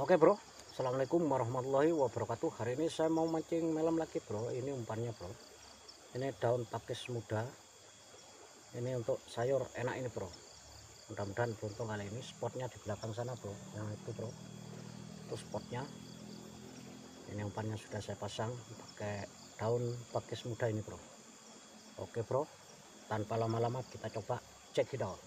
Oke bro, assalamualaikum warahmatullahi wabarakatuh. Hari ini saya mau mancing malam lagi bro. Ini umpannya bro, ini daun pakis muda, ini untuk sayur enak ini bro. Mudah-mudahan beruntung kali ini. Spotnya di belakang sana bro, yang itu bro, itu spotnya. Ini umpannya sudah saya pasang pakai daun pakis muda ini bro. Oke bro, tanpa lama-lama kita coba cek it out.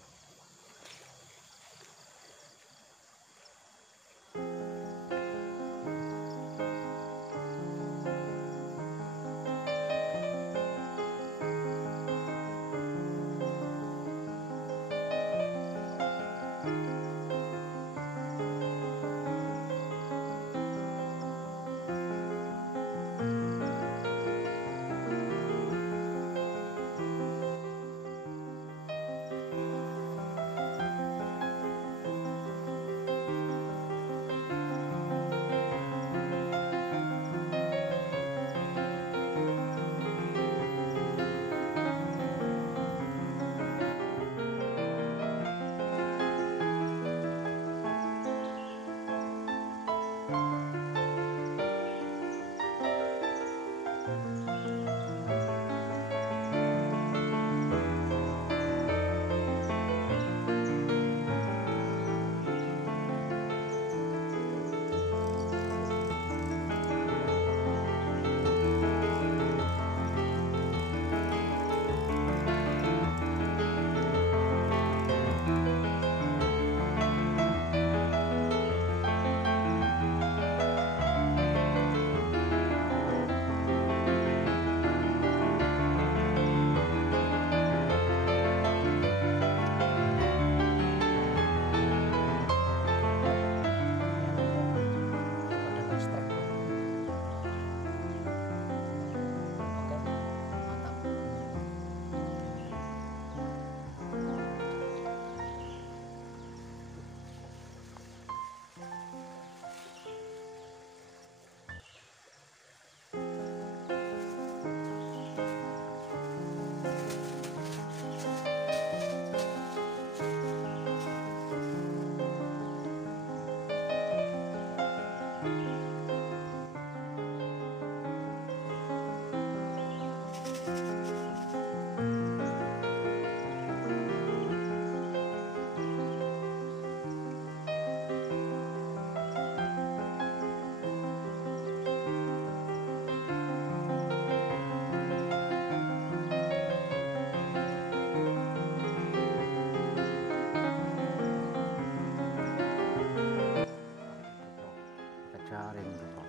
Jaring bro,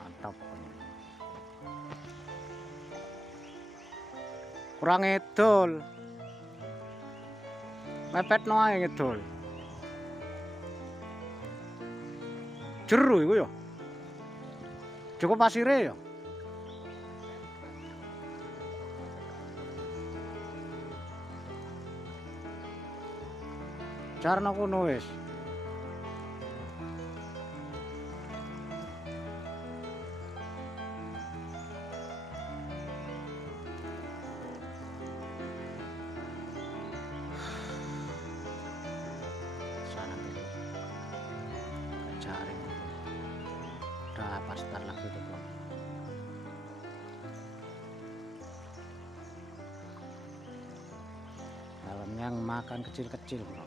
mantap pokoknya. Kurang ngedol, mepet noai ngedol, jeru iku ya, cukup pasire ya. Carno kono wis. Jaring udah pastar lagi tuh bro. Dalamnya makan kecil-kecil bro.